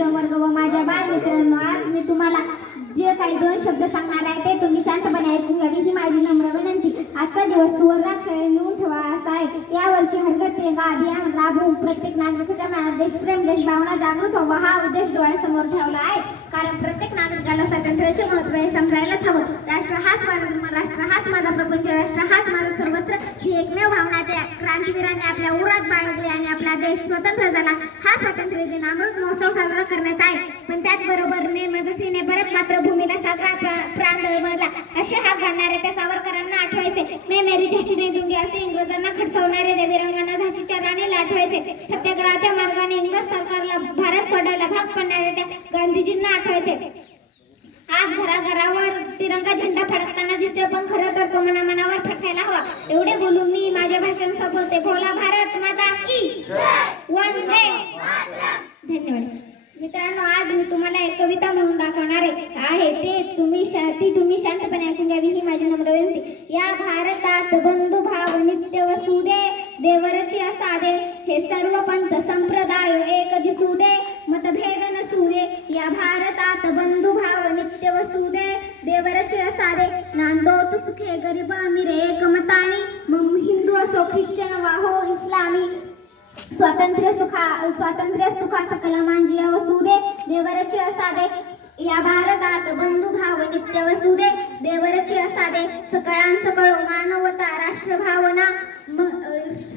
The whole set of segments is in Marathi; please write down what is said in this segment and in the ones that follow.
गुरुजन वर्ग व माझ्या बालमित्रांनो, आज मी तुम्हाला जे काही 2 शब्द सांगणार आहे ते तुम्ही शांतपणे ऐकून घ्यावी ही माझी नम्र विनंती। आजचा दिवस सुवर्णाक्षराने लिहून ठेवा असा आहे। यावर्षी हरकत तिरंगा अभियान राबवून प्रत्येक नागरिकाच्या मनात देशप्रेम देशभावना जागृत व्हावा हा उद्देश डोळ्यासमोर ठेवला आहे। कारण प्रत्येक नागरिकाला स्वातंत्र्याचे महत्त्व हे समजायलाच हवं। राष्ट्र हाच माझा धर्म, राष्ट्र हाच माझा प्रपंच, राष्ट्र हाच माझा सर्वस्व ही एकमेव भावना त्या क्रांतिवीरांनी आपल्या उरात बाळगली आणि आपला देश स्वतंत्र झाला। हा स्वातंत्र्य दिन अमृत महोत्सव साजरा करण्याचा आहे। पण त्याचबरोबर मेघसीने परत मातृभूमीला सागरा प्राण दळमळला असे हाक घालणारे त्या सावरकरांना आठवायचे। मैं मेरी झाशी नहीं दूंगी असे इंग्रजांना खडसवणारे त्या वीरांगना झाशीच्या राणीला आठवायचे। सत्याग्रहाच्या मार्गाने इंग्रज सरकारला भारत सोडायला भाग पाडणाऱ्या त्या गांधीजींना आठवायचे। आज घराघरावर तिरंगा झेंडा फडकताना दिसतोय, पण खरं तर तो मनामनावर फडकायला हवा। एवढे बोलून मी माझ्या भाषण संपवते। बोला भारत माता की वंदे मातरम। धन्यवाद मित्रांनो, आज मी तुम्हाला एक कविता म्हणून दाखवणार आहे ते तुम्ही शांतपणे ऐकून घ्यावी ही माझी नम्र विनंती। या भारतात बंधुभाव नित्य वसुदे, देवरची असादे हे सर्व पंथ संप्रदाय एक दिसू दे, मतभेद नसू दे। या भारतात बंधुभाव नित्य वसुदे, देवरची असादे नांदोत सुखे गरीब अमीर एकमताने, मग हिंदू असो ख्रिश्चन वाहो इस्लामी, स्वातंत्र्य सुखा सकल मांजिया वसुदे, देवरची असादे। या भारतात बंधुभाव नित्य वसुदे, देवरची असादे सकळांसकळ मानवता राष्ट्रभावना,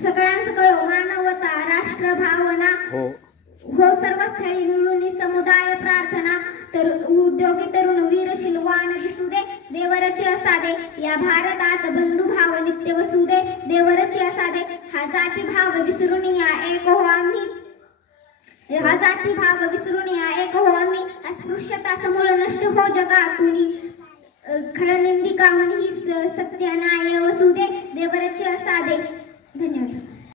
सकळांसकळ मानवता राष्ट्रभावना हो सर्वस्थळी मिळून समुदाय प्रार्थना, तर उद्योगी तरुण वीर शिलवान दिसू दे, देवरची असादे। या भारतात बंधुभाव नित्य वसुदे, देवरची असादे हा जातीभाव विसरून या एक हो आम्ही, हा जातीभाव विसरून या एक हो आम्ही, अस्पृश्यता समूळ नष्ट हो जगातून, खळनिंदिका म्हणी सत्य न्याय वसुदे, देवरची असादे। धन्यवाद।